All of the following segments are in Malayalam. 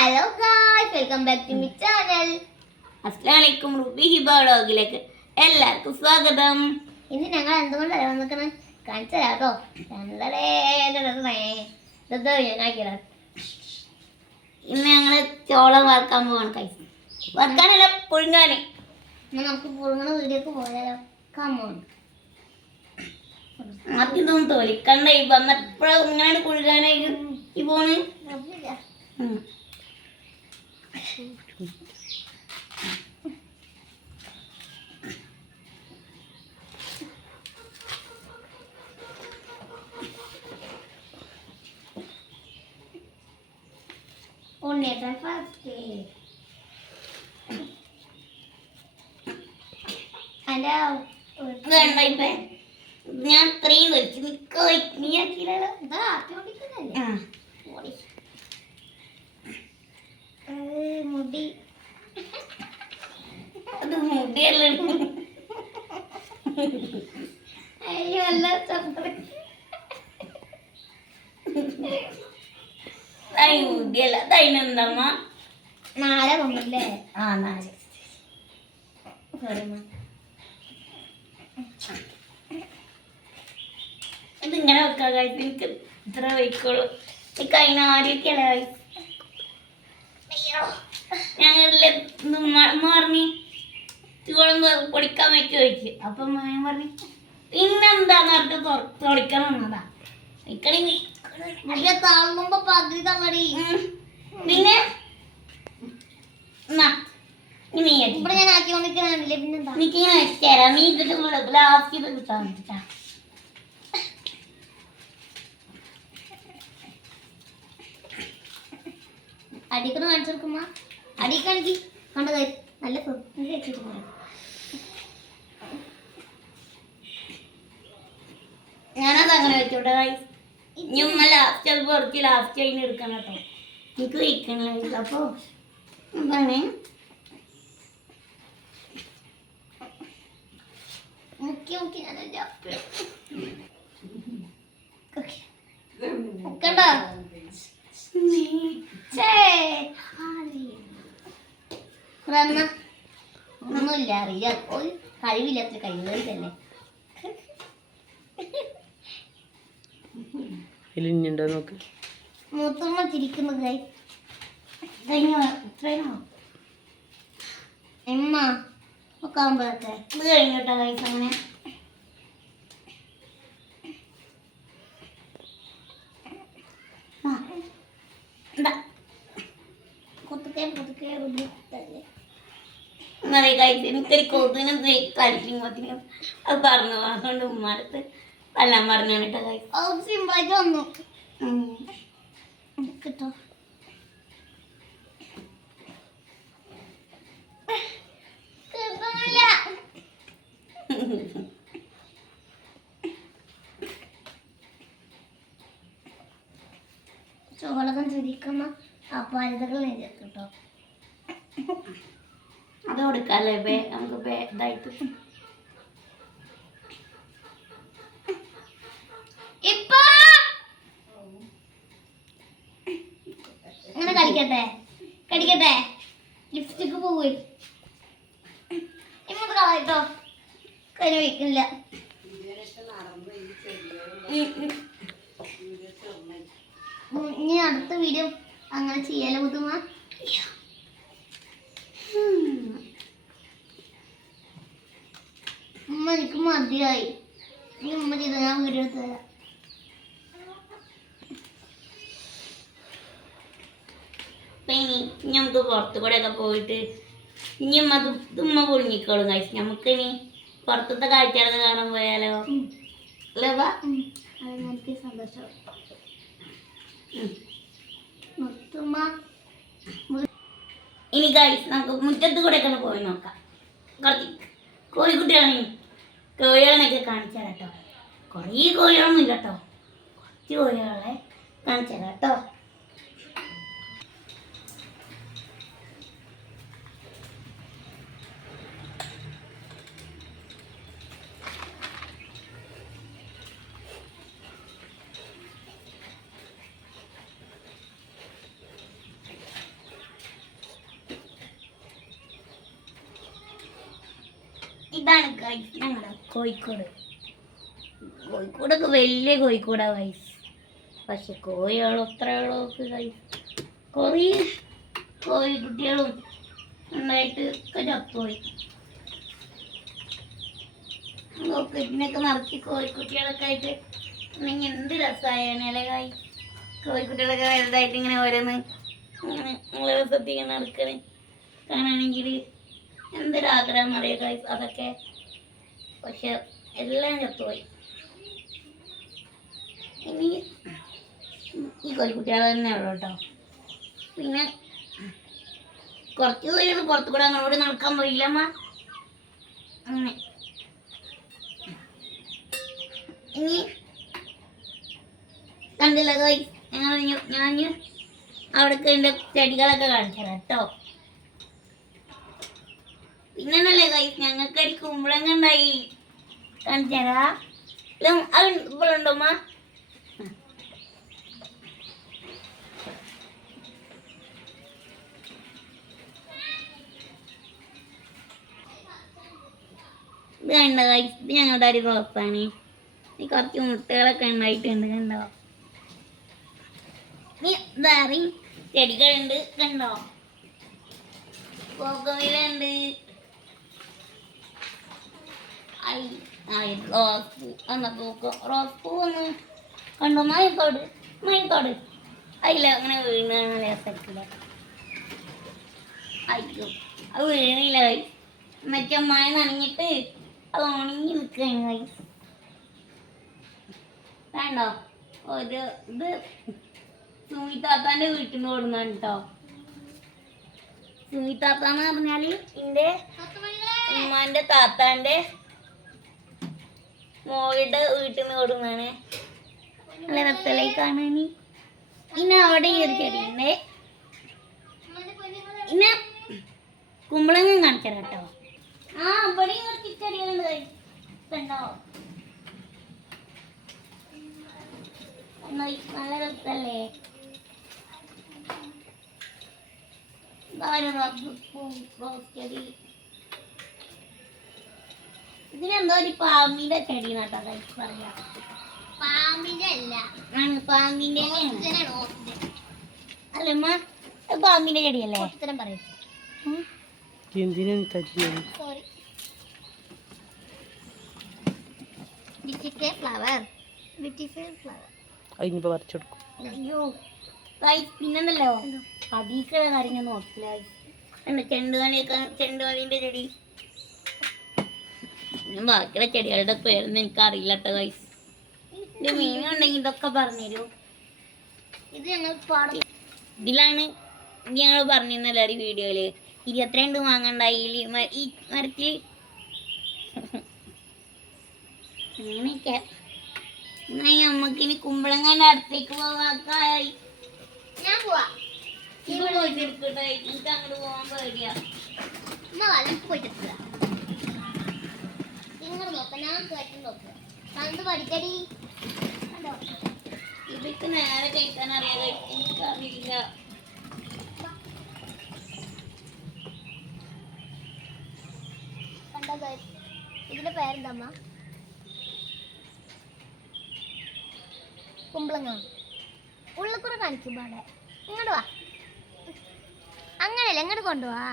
Hello guys, welcome back to my channel. അസ്സലാമലൈക്കും. റുബി ഹിബ വ്ളോഗിലേക്ക് എല്ലാവർക്കും സ്വാഗതം. ഇന്ന് ഞങ്ങൾ എന്തുകൊണ്ടല്ല വന്നിരിക്കുന്നത് കാണിച്ചു തരാട്ടോ. ഇന്ന് ഞങ്ങള് ചോളം വറുക്കാൻ പോവാണ്. കഴിച്ചു വറുക്കാനല്ല, പുഴുങ്ങാന്. നമുക്ക് പുഴുങ്ങണ വീഡിയോക്ക് പോയാലോ? കമോൺ. ആദ്യം തോലിക്കണ്ട. ഈ വന്നപ്പോഴും ഇങ്ങനെ പുഴുകാനായി ഈ പോണ്. ഉണ്ണിയേട്ടൻ ഫസ്റ്റ്. അതിന്റെ വേണ്ട, ഇപ്പൊ ഞാൻ ഇത്രയും വെച്ച് നീ ആക്കിയില്ലല്ലോ. മുടി അത് മുടിയല്ല. അയ്യോ, അല്ല മുടിയല്ല. അതിനെന്താമ്മ? നാല കൊണ്ടല്ലേ? ആ, 4. ഇതിങ്ങനെ വെക്കാൻ കഴിച്ചു. എനിക്ക് ഇത്ര വയ്ക്കുള്ളൂ. എനിക്ക് അതിന് ആദ്യമൊക്കെയല്ല കഴിച്ചു. ഞങ്ങളിലെ പറഞ്ഞ് ചോളം പൊടിക്കാൻ വെച്ച് ചോദിച്ചു. അപ്പം ഞാൻ പറഞ്ഞു പിന്നെന്താന്ന് പറഞ്ഞിട്ട് പൊടിക്കണം എന്നതാ. താങ്ങുമ്പോ പകുതി തങ്ങടി. പിന്നെ ഇവിടെ ഞാൻ ആക്കിക്കൊണ്ടിരിക്കണില്ലേ. പിന്നെന്താ എനിക്കിങ്ങനെ വെച്ചേരാം. നീ ഇതിട്ട് ലാസ്റ്റ് ഇത് കിട്ടാൻ വേണ്ടിട്ടാ. അടിക്കണ കാണിച്ചു കൊടുക്കുമ്പോ അടിക്കാണെങ്കിൽ കണ്ട നല്ല വെച്ചിട്ട് ഞാനത് അങ്ങനെ വെച്ചോട്ടെ. ഇനിയും ലാസ്റ്റ് ചിലപ്പോൾ കുറച്ച് ലാസ്റ്റ് അതിന് എടുക്കണം കേട്ടോ. എനിക്ക് വയ്ക്കണില്ല. അപ്പോൾ എന്താണ് മുക്കി മുക്കി ഞാനെന്റെ ഒന്നുമില്ല. അറിയില്ല, ഒരു കഴിവില്ലാത്ത കഴിവുകൾ തന്നെ. നോക്ക് മൂത്തുമ്മ ചിരിക്കുന്നത് എമ്മ ഒക്കെ ആകുമ്പോഴൊക്കെ ഇത് കഴിഞ്ഞോട്ടോ കൈസ്. അങ്ങനെ മതി കൈസ്. എനിക്കൊരു കൊതിനും കളിക്കുമ്പോഴത്തേനും അത് പറഞ്ഞു. അതുകൊണ്ട് ഉമ്മാരത്ത് എല്ലാം പറഞ്ഞാണ് കേട്ടോ കൈസ്. സിമ്പിളായിട്ട് വന്നു കേട്ടോ. ചോളകം ചുരിക്കുന്ന അപാരതകൾ കേട്ടോ. അത് കൊടുക്കാല്ലേ നമുക്ക് ഇതായിട്ട്. ഇപ്പൊ അങ്ങനെ കടിക്കട്ടെ ലിപ്സ്റ്റിക്ക് പോയി ഇങ്ങോട്ട് കളായിട്ടോ. കൈ വയ്ക്കുന്നില്ല. ഇനി അടുത്ത വീഡിയോ അങ്ങനെ ചെയ്യാലോ പുതുമ. ഉമ്മ എനിക്ക് മതിയായി. ഈ ഉമ്മ ചെയ്ത ഞാൻ വീഡിയോ എടുത്ത് തരാം. ഇനി നമുക്ക് പുറത്തു കൂടെ ഒക്കെ പോയിട്ട് ഇനിയും അത് ഉമ്മ പൊളിഞ്ഞിക്കോളും കഴിച്ചു. നമുക്ക് ഇനി പുറത്തത്തെ കാഴ്ചകളൊക്കെ കാണാൻ പോയാലോ? എനിക്ക് സന്തോഷം. ഇനി കഴിച്ച് നമുക്ക് മുറ്റത്ത് കൂടെ ഒക്കെ പോയി നോക്കാം. കുറച്ച് കോഴിക്കുട്ടികളാണ്. കോഴികളെയൊക്കെ കാണിച്ചാൽ കേട്ടോ. കുറേ കോഴികളൊന്നും ഇല്ല കേട്ടോ. കുറച്ച് കോഴികളെ കാണിച്ചാൽ കേട്ടോ. ഇതാണ് ഗൈസ് ഞങ്ങളുടെ കോഴിക്കോട്. കോഴിക്കോടൊക്കെ വലിയ കോഴിക്കോടാ ഗൈസ്. പക്ഷെ കോഴികളും അത്രയുള്ളൂ ഗൈസ്. കുറേ കോഴിക്കുട്ടികളും ഉണ്ടായിട്ട് ഒക്കെ ചത്തുപോയി. ഇതിനൊക്കെ നിറച്ച് കോഴിക്കുട്ടികളൊക്കെ ആയിട്ട് ഉണ്ടെങ്കിൽ എന്ത് രസമായല്ലേ ഗൈസ്. കോഴിക്കുട്ടികളൊക്കെ വലുതായിട്ട് ഇങ്ങനെ ഓരോന്ന് ഇങ്ങനെ നമ്മളെ രസത്തിൽ ഇങ്ങനെ നടക്കണേ കാണാണെങ്കിൽ എന്തൊരാഗ്രഹം അറിയാം ഗൈസ് അതൊക്കെ. പക്ഷെ എല്ലാം ചത്തുപോയി. ഇനി ഈ കോഴിക്കുട്ടികൾ തന്നെ ഉള്ളു കേട്ടോ. പിന്നെ കുറച്ച് കോഴികൾ പുറത്തു കൂടെ അങ്ങോട്ട് നടക്കാൻ പോയില്ലമ്മ. അങ്ങനെ ഇനി കണ്ടില്ല ഗൈസ് ഞാൻ അവിടേക്ക് എൻ്റെ ചെടികളൊക്കെ കാണിച്ചു തരാം കേട്ടോ. പിന്നല്ലേ ഗൈസ് ഞങ്ങൾക്ക് ഒരു കുമ്പളങ്ങ ഉണ്ടായി കാണിച്ചു തരാം. അത് ഇപ്പോഴുണ്ടോ അമ്മ? ഇത് കണ്ടോ ഗൈസ്, ഇത് ഞങ്ങളുടെ ഒരു റോസാണ്. ഈ കുറച്ച് മുട്ടകളൊക്കെ ഉണ്ടായിട്ടുണ്ട് കണ്ടോ. ഇനി വേറെ ചെടികളുണ്ട് കണ്ടോ. പോകവിലുണ്ട്, റോസ് പൂ എന്നാ പൂക്കം. റോസ് പൂ ഒന്ന് കണ്ടോ. മയത്തോട് അതിൽ അങ്ങനെ വീണാണ് രസക്കില്ല. അയ്യോ അത് വീണില്ല കൈ. മറ്റേ മഴ നനഞ്ഞിട്ട് അത് ഉണങ്ങി നിൽക്കുകയാണ് കൈ. വേണ്ടോ ഒരു ഇത് സുമിത്താത്താൻ്റെ വീട്ടിൽ നിന്ന് കൊടുന്നാണ് കേട്ടോ. സുമിത്താത്താന്ന് പറഞ്ഞാൽ എൻ്റെ ഉമ്മാൻ്റെ താത്താൻ്റെ മോളുടെ വീട്ടിൽ നിന്ന് കൊടുന്നാണ്. നല്ല രസമായി കാണാൻ. പിന്നെ അവിടെ ഈ ഒരു ചെടിയുണ്ട്. പിന്നെ കുമ്പളങ്ങ കാണിച്ചാൽ കേട്ടോ. അവിടെയും കുറച്ച് ചെടികളുണ്ട് കണ്ടോ. നല്ല രസല്ലേ. റോസ് ചെടി. ഇതിനെന്തോ ഒരു പാമ്പിന്റെ ചെടി നട്ടോ പറയാ. പാമ്പിന്റെ അല്ല, പാമ്പിന്റെ അല്ലമ്മ, പാമ്പിന്റെ ചെടിയല്ലേ? ഉത്തരം പറയും. സോറി. ഫ്ലവർ അതിനിപ്പോ വരച്ചെടുക്കും. അയ്യോ പിന്നെന്തല്ലോ അതീക്കുള്ള കാര്യം ഞാൻ നോക്കില്ല. ചെണ്ടുമല്ലിന്റെ ചെടി. ബാക്കിയുള്ള ചെടികളുടെ പേരൊന്നും എനിക്ക് അറിയില്ല കേട്ടോ ഗൈസ്. ഇത് മീനുണ്ടെങ്കിൽ ഇതൊക്കെ പറഞ്ഞുതരൂ. ഇത് ഞങ്ങൾ ഇതിലാണ് ഞങ്ങൾ പറഞ്ഞിരുന്നല്ലോ ഒരു വീഡിയോയില് 22 വാങ്ങണ്ടായി ഈ മരത്തിൽ. അങ്ങനെയൊക്കെ നമ്മക്കിനി കുമ്പളങ്ങാൻ്റെ അടുത്തേക്ക് പോവാക്കായി. ഞാൻ പോവാ. പോയിട്ടെടുക്കട്ടെ, എനിക്ക് അങ്ങോട്ട് പോകാൻ പേടിയാ. പോയിട്ട് നിങ്ങൾ നോക്കാം, ഞാൻ കേട്ടും നോക്കുക. കണ്ട് പഠിക്കടി. കണ്ടോ ഇതൊക്കെ നേരെ കഴിക്കാൻ അറിയാതെ എനിക്കറിയില്ല. കണ്ടോ ഇതിന്റെ പേരെന്താമ്മ? കുമ്പളങ്ങ. ഉള്ളിക്കുറ കാണിക്കും പാടെ. ഇങ്ങോട്ട് വാ. അങ്ങനെയല്ല, ഇങ്ങോട്ട് കൊണ്ടുപോവാ.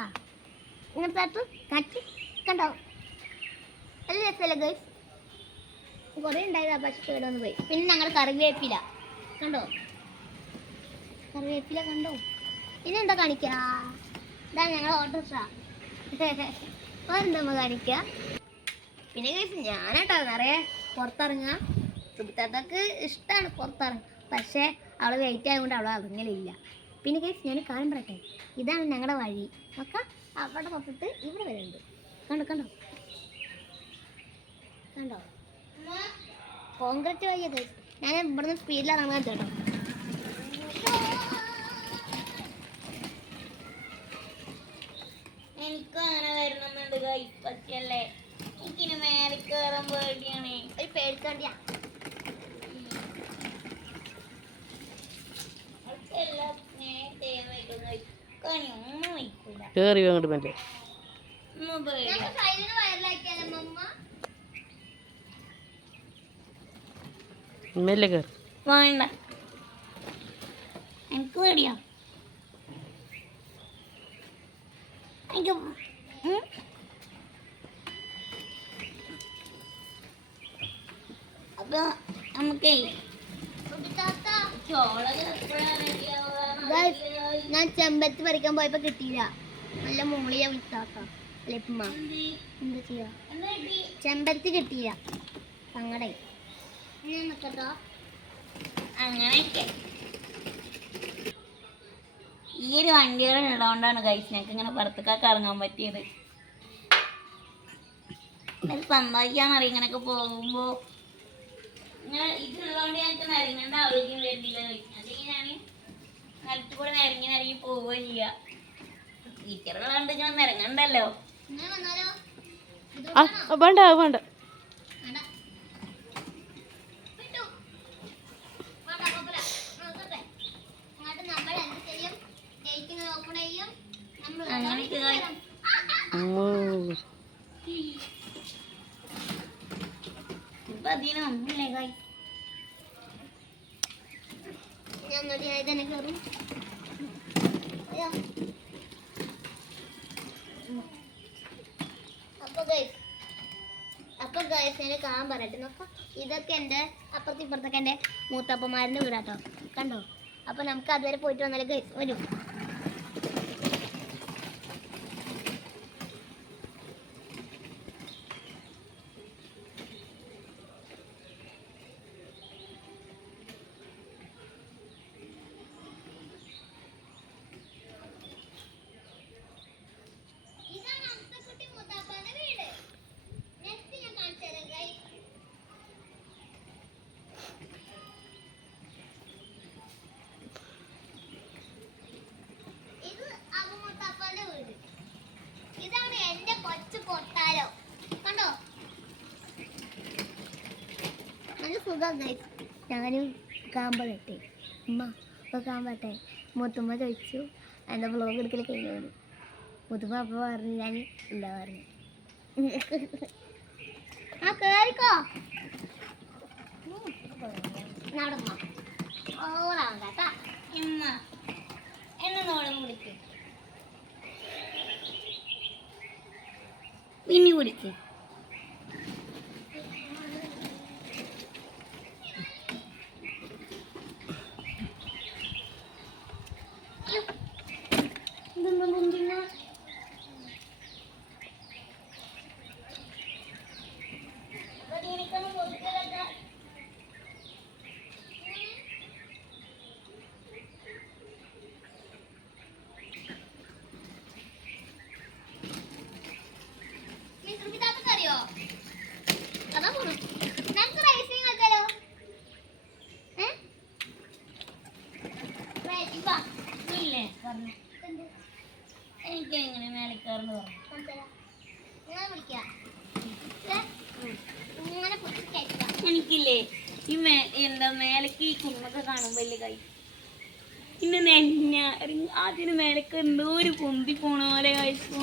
ഇങ്ങോട്ട് തട്ടു കട്ടി. കണ്ടോ നല്ല രസമല്ലേ ഗൈസ്? കുറേ ഉണ്ടായതാ, പക്ഷെ കേടൊന്ന് പോയി. പിന്നെ ഞങ്ങൾ കറിവേപ്പില കണ്ടോ. കറിവേപ്പില കണ്ടോ. ഇനി എന്താ കാണിക്കുക? ഇതാ ഞങ്ങൾ ഓട്ടോറിക്ഷ. അതെന്താ കാണിക്കുക? പിന്നെ ഗൈസ് ഞാനാട്ടോ നിറയെ പുറത്തിറങ്ങാം. സുബിത്താത്തക്ക് ഇഷ്ടമാണ് പുറത്തിറങ്ങും, പക്ഷേ അവൾ വെയിറ്റ് ആയതുകൊണ്ട് അവൾ ഇറങ്ങലില്ല. പിന്നെ ഗൈസ് ഞാൻ കാര്യം പറയട്ടെ, ഇതാണ് ഞങ്ങളുടെ വഴി. ഒക്കെ അവിടെ തൊട്ടിട്ട് ഇവിടെ വരുന്നുണ്ട്. കണ്ടോ കണ്ടോ കണ്ടോ കോൺക്രീറ്റ് വഴിയാ ഗൈസ്. ഞാൻ ഇവിടുന്ന് സ്പീഡിലാണ് ഇറങ്ങാൻ കേട്ടോ. എനിക്കും അങ്ങനെ വരണമെന്നുണ്ട് ഗൈസ്, പറ്റല്ലേ? എനിക്കിനി മേലെ കയറാൻ പേടിയാണ്. ഒരു പേടിക്കണ്ടിയാ. കേറി അങ്ങോട്ട് മറ്റേ വൈറലാക്കിയാലോ അമ്മ? മെല്ലെ കയറി. വേണ്ട, എനിക്ക് പേടിയാ. എനിക്ക് അപ്പൊ നമുക്കേ Guys, ഞാൻ ചെമ്പരത്തി പറിക്കാൻ പോയപ്പോ കിട്ടിയില്ല. നല്ല മൂളിയ വിളിച്ചാത്ത അല്ലേ ഉമ്മ? എന്താ ചെയ്യാ? ചെമ്പരത്തി കിട്ടിയില്ല. സങ്കടേ. ഞാൻ നിക്കട്ടോ. അങ്ങനെയൊക്കെ ഈ ഒരു വണ്ടികൾ ഉള്ളതുകൊണ്ടാണ് ഗൈസ് ഞങ്ങൾക്ക് ഇങ്ങനെ പുറത്തേക്കൊക്കെ ഇറങ്ങാൻ പറ്റിയത്. സമ്പാദിക്കാന്നറിയാം ഇങ്ങനെയൊക്കെ പോകുമ്പോ. ഇങ്ങനെ ഇതുള്ളതുകൊണ്ട് ഞങ്ങൾക്ക് നിരങ്ങേണ്ട ആവശ്യം വരുന്നില്ല. അല്ലെങ്കിൽ ഞാൻ നിലത്ത് കൂടെ നിരങ്ങി പോവുകയോ ചെയ്യാ. ടീച്ചറുകളുണ്ട് ഇങ്ങനെ നിരങ്ങണ്ടല്ലോ. ഞാൻ വന്നാലോ? വേണ്ട വേണ്ട. വേണ്ട. വിട്ടു. വേണ്ട, കുഴപ്പമില്ല. നോക്കട്ടെ. അങ്ങോട്ട് നമ്മൾ എന്ത് ചെയ്യും? ഗേറ്റ് ഇങ്ങനെ ഓപ്പൺ ചെയ്യും. നമ്മൾ അങ്ങനെയൊക്കെ ഇപ്പൊ അതിനൊന്നുമില്ലേ ഗൈസ്. ഞാൻ നോക്കിയാൽ തന്നെ കയറും. അയ്യോ. അപ്പൊ ഗൈസ് എന്നെ കാണാൻ പറയട്ടെ. നോക്കാം, ഇതൊക്കെ എൻ്റെ അപ്പുറത്തൊക്കെ എൻ്റെ മൂത്തപ്പന്മാരുടെ വീടാട്ടോ. കണ്ടോ? അപ്പൊ നമുക്ക് അതുവരെ പോയിട്ട് വന്നാലേ ഗൈസ് വരും. ഞാനും കാമ്പട്ടെ ഉമ്മ ഇപ്പോൾ കാമ്പട്ടെ. മുത്തുമ്മ ചോദിച്ചു എൻ്റെ വ്ളോഗ് എടുക്കൽ കഴിഞ്ഞു. മുത്തുമ്മ അപ്പോൾ പറഞ്ഞു ഞാൻ ഇല്ല പറഞ്ഞു. ആ കേറിക്കോ. നടമ്മ ഓടാണ് കേട്ടാ. എന്നെ നോളം കുടിക്ക്, പിന്നെ കുടിക്ക്. ഇതെന്താ മുന്തിങ്ങ? അറിയോ? അതാ പോണു. നമുക്ക് റേസിംഗ് കളിച്ചാലോ? ഇല്ലേ പറഞ്ഞു. എനിക്ക് എങ്ങനെ മേലെ കയറുന്നു പറഞ്ഞു. എനിക്കില്ലേ ഈ എന്താ മേലേക്ക് ഈ കുന്നൊക്കെ കാണുമ്പോ വലിയ കൈ പിന്നെ നെഞ്ഞ അതിന് മേലേക്ക് എന്തോ ഒരു പൊന്തി പോണ പോലെ കഴിച്ചു.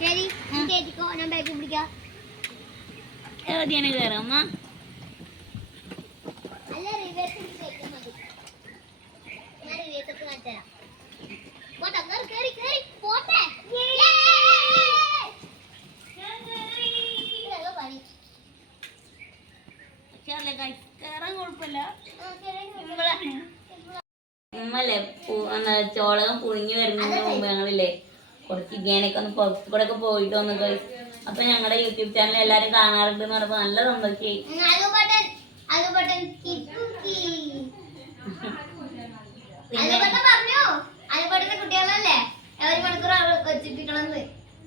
ശരി, കേറ്റിക്കോ. ഞാൻ ബാഗ് പിടിക്കാം. എവിടെയാണ് കയറാമ്മ? അല്ല, റിവേഴ്സ് മതി. ഞാൻ റിവേഴ്സ് കാണിച്ചുതരാം. പോട്ടെ, കേറി കേറി പോട്ടെ. പണി കയറാൻ കുഴപ്പമില്ല. ഉമ്മല്ലേ ചോളകം പുഴുങ്ങി വരുന്നതിന് മുമ്പ് ഞങ്ങളില്ലേ കുറച്ച് ഇങ്ങനെയൊക്കെ ഒന്ന് പുറത്തു കൂടെ ഒക്കെ പോയിട്ട് വന്നു ഗൈസ്. അപ്പൊ ഞങ്ങളുടെ യൂട്യൂബ് ചാനൽ എല്ലാരും കാണാറുണ്ട് എന്ന് പറഞ്ഞപ്പോ നല്ല സന്തോഷമായി.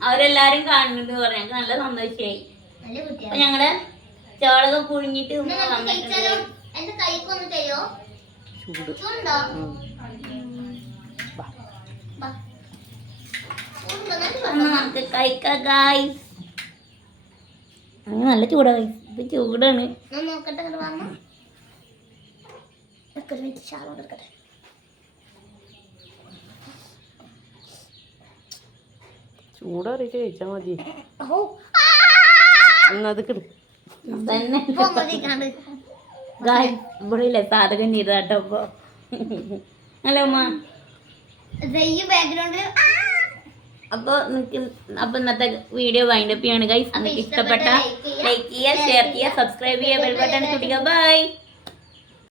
അവരെല്ലാരും കാണുന്നുണ്ട് പറഞ്ഞു. ഞങ്ങൾക്ക് നല്ല സന്തോഷമായി. അപ്പൊ ഞങ്ങള് ചോളകം പുഴുങ്ങിട്ട് എന്റെ കൈക്കൊന്ന് ചെയ്യോ? ചൂടുണ്ടോ? നമുക്ക് കഴിക്കാം ഗൈസ്. അങ്ങനെ നല്ല ചൂടാ ഗൈസ്. ഇത് ചൂടാണ്. നോക്കട്ടെ, വന്നു ഷാളോട് എടുക്കട്ടെ. ചൂടറിയിട്ട് കഴിച്ചാൽ മതി ഓ എന്നത് കിട തന്നെ ഇപ്പൊ മതിക്കാണ്ട് ഗായ്സ് ഇവിടെ ഇല്ലേ സാധകം ചെയ്താട്ടോ ഇപ്പൊ ഹലോ അമ്മ ബാക്ക്ഗ്രൗണ്ടിൽ അപ്പൊ ഇന്നത്തെ വീഡിയോ വൈൻഡപ്പ് ചെയ്യാണ് ഗൈസ്. നിങ്ങൾക്ക് ഇഷ്ടപ്പെട്ട ലൈക്ക് ചെയ്യുക, ഷെയർ ചെയ്യുക, സബ്സ്ക്രൈബ് ചെയ്യുക, ബെൽ ബട്ടൺ തുടിക്കുക. ബൈ.